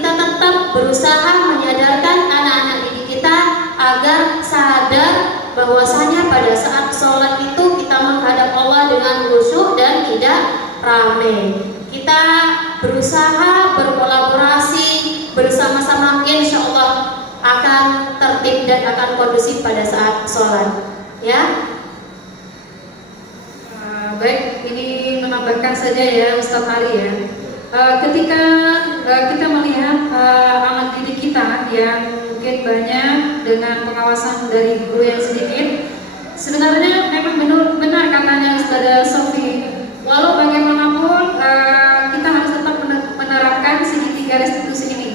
tetap berusaha menyadarkan anak-anak didik kita agar sadar bahwasanya pada saat sholat itu kita menghadap Allah dengan khusyuk dan tidak ramai. Kita berusaha berkolaborasi bersama-sama, insya Allah akan tertib dan akan kondusif pada saat sholat. Ya. Baik, ini menambahkan saja ya Ustadz Ali ya. Ketika kita melihat anak didik kita yang mungkin banyak dengan pengawasan dari guru yang sedikit, sebenarnya memang benar katanya Ustazah Sofi, walau bagaimanapun kita harus tetap menerapkan segitiga restitusi ini.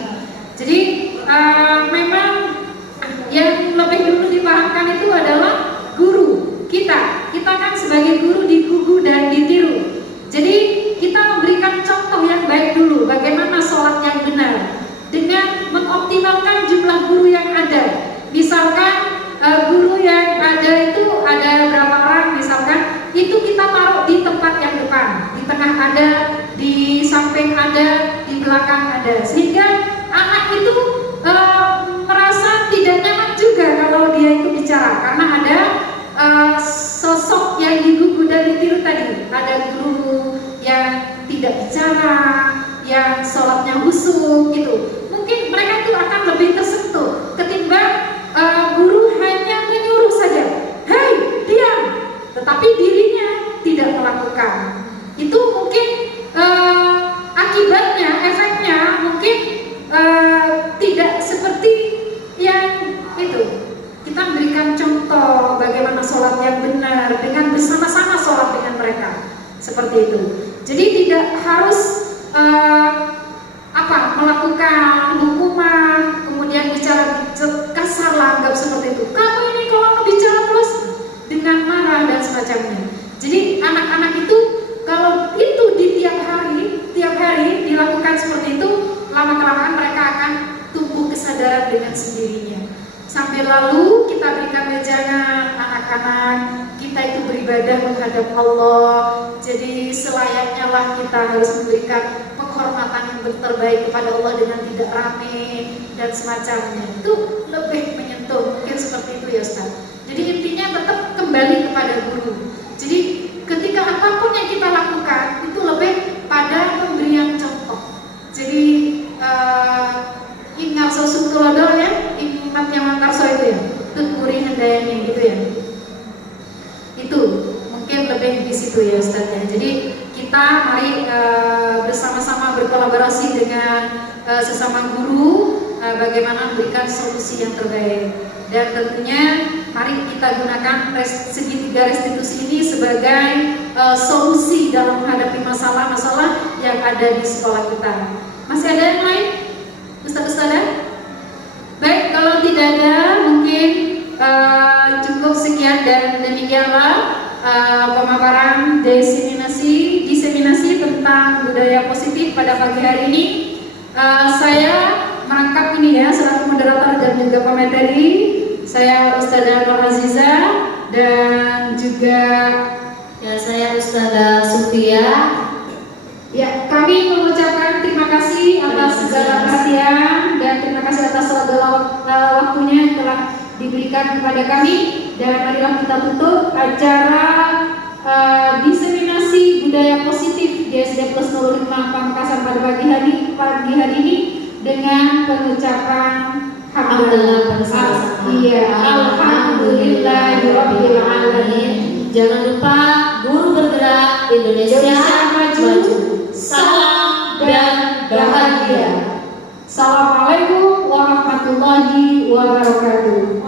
Jadi memang yang lebih dulu dipahamkan itu adalah guru kita. Kita kan sebagai guru digugu dan ditiru. Jadi kita memberikan contoh yang baik dulu, bagaimana sholat yang benar dengan mengoptimalkan jumlah guru yang ada. Misalkan guru yang ada itu ada berapa orang, misalkan itu kita taruh di tempat yang depan, di tengah ada, di samping ada, di belakang ada, sehingga anak itu merasa tidak nyaman juga kalau dia itu bicara, karena ada sosok yang digugu dan ditiru tadi. Ada guru yang tidak bicara, yang sholatnya khusyuk gitu. Mungkin mereka itu akan lebih tersentuh ketimbang guru hanya menyuruh saja, hei diam, tetapi dirinya tidak melakukan. Itu mungkin akibatnya, efeknya mungkin tidak seperti yang itu. Kita memberikan contoh bagaimana sholat yang benar dengan bersama-sama sholat dengan mereka, seperti itu. Jadi tidak harus melakukan hukuman, kemudian bicara kasar lah, anggap seperti itu. Kamu ini kalau bicara terus dengan marah dan semacamnya. Jadi anak-anak itu kalau itu di tiap hari dilakukan seperti itu, lama-kelamaan mereka akan tumbuh kesadaran dengan sendirinya. Sampai lalu kita berikan wejangan anak-anak kita itu beribadah menghadap Allah. Jadi selayaknya lah kita harus memberikan penghormatan yang terbaik kepada Allah dengan tidak rame dan semacamnya. Itu lebih menyentuh, mungkin seperti itu ya Ustaz. Jadi intinya tetap kembali kepada guru. Jadi ketika apapun yang kita lakukan itu lebih pada pemberian contoh. Jadi ingat sosutulodo ya, ingat yang karso itu ya, tuturi hendayani gitu ya. Itu mungkin lebih di situ ya Ustaz ya. Jadi kita mari bersama-sama berkolaborasi dengan sesama guru bagaimana memberikan solusi yang terbaik. Dan tentunya mari kita gunakan segitiga restitusi ini sebagai solusi dalam menghadapi masalah-masalah yang ada di sekolah kita. Masih ada yang lain? Ustaz-ustazah? Baik, kalau tidak ada mungkin cukup sekian dan demikianlah pemaparan diseminasi tentang budaya positif pada pagi hari ini. Saya merangkap ini ya selaku moderator dan juga pemateri. Saya Ustazah Nur Aziza dan juga Ya, saya Ustazah Sofia. ya, kami mengucapkan terima kasih atas segala perhatian dan terima kasih atas segala waktunya yang telah diberikan kepada kami. Dan marilah kita tutup acara diseminasi budaya positif GSD Plus 05 Pamekasan pada pagi hari ini dengan pengucapan Alhamdulillah bersama-sama. Iya, alhamdulillahirabbil alamin. Jangan lupa guru bergerak Indonesia maju. Salam dan bahagia. Assalamualaikum warahmatullahi wabarakatuh.